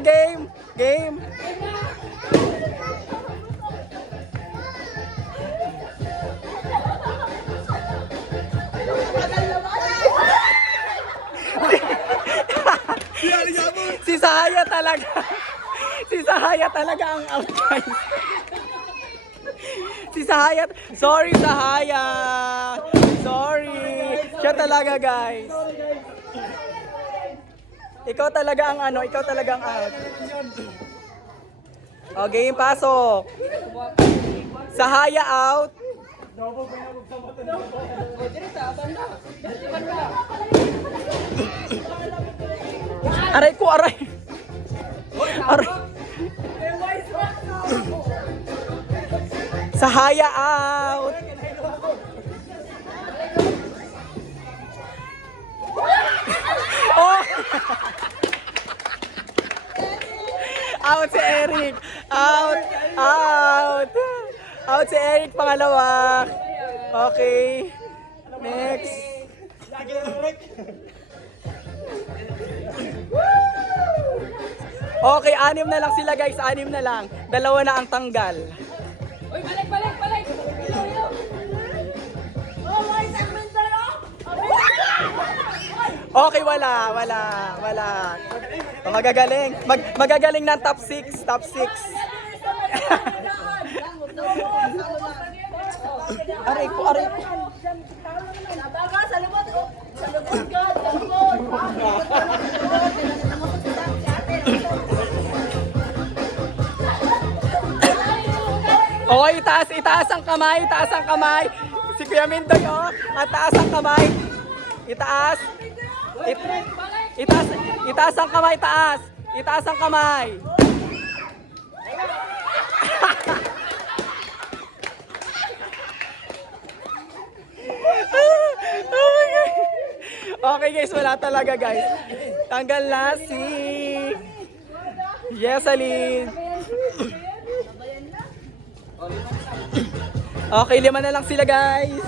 game. Game. Si Sahaya talaga. Si Sahaya talaga ang out, guys. Si Sahaya. Sorry, Sahaya. Sorry. Siya talaga, guys. Ikaw talaga ang ano, ikaw talaga ang out. O, game, pasok. Sahaya out. Aray ko, aray. Aray. Sahaya out. Oh! Out si Eric. Out. Out. Out si Eric, pangalawa. Okay. Next. Okay, 6 na lang sila, guys. 6 na lang. 2 na ang tanggal. Uy, balik! Okay, wala. Magagaling. Magagaling ng top 6. Top 6. Aray ko. Okay, itaas ang kamay. Si Kuya Mindoy, oh. Taas ang kamay. Itaas ang kamay, taas. Itaas ang kamay. Oh my God. Okay, guys, wala talaga, guys. Tanggal na si Yesalyn. Okay, 5 na lang sila, guys.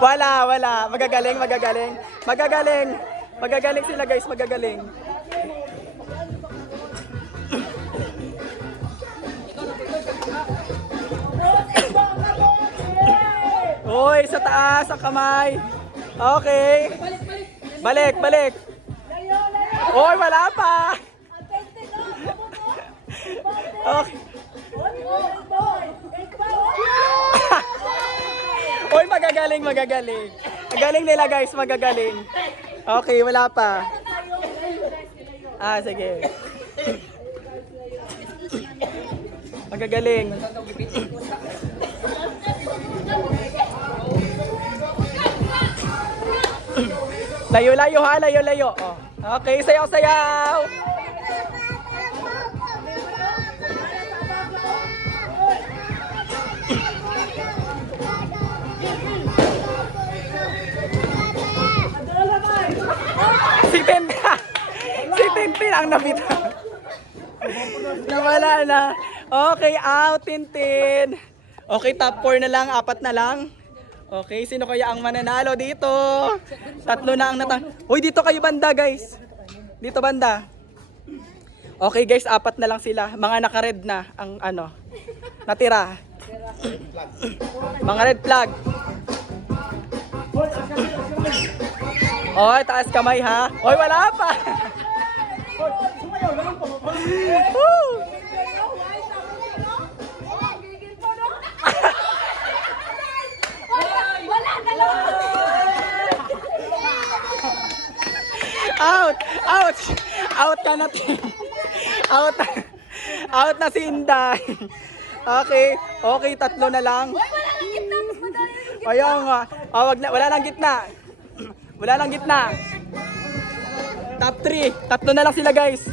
Wala. Magagaling. Magagaling sila, guys. Magagaling. Hoy, sa taas ang kamay. Okay. Balik. Hoy, wala pa. Okay. Hoy, magagaling. Magaling nila, guys, magagaling. Okay, wala pa. Sige. Magagaling. Layo-layo ha, layo-layo. Oh. Okay, sayaw-sayaw. Si Tintin ang nabitaw. Wala na. Okay, out, Tintin. Okay, top 4 na lang, 4 na lang. Okay, sino kaya ang mananalo dito? 3 na ang Uy, dito kayo banda, guys. Dito banda. Okay, guys, 4 na lang sila. Mga naka-red na ang natira. Mga red flag. Oy, taas kamay ha. Oy, wala pa. Out ka na. Out na si Inday. Okay, 3 na lang. Ayaw nga. Wala lang gitna. Top 3. 3 na lang sila, guys.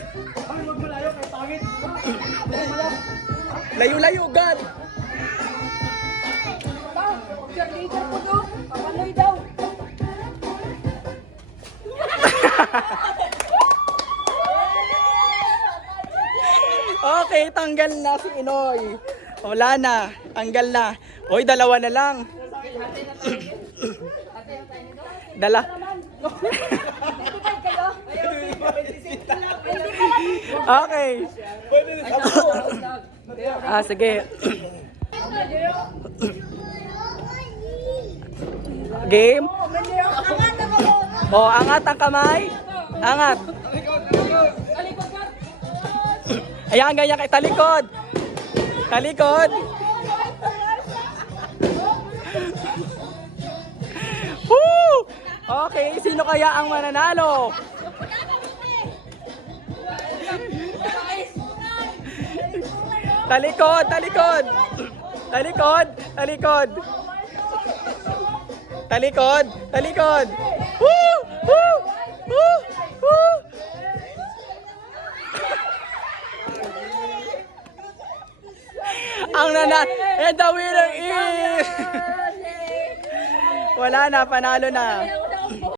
Layo-layo, God. Okay, tanggal na si Inoy. Wala na, tanggal na. Hoy, 2 na lang. Dala. Okay. Sige. Game. Oh, angat ang kamay. Angat. Ayan, ganyan kay talikod. Talikod. Woo! Okay, sino kaya ang mananalo? Talikod, talikod. Talikod, talikod. Talikod, talikod. Woo! Woo! Woo! Woo! Ang and the winner is... Wala na, panalo na.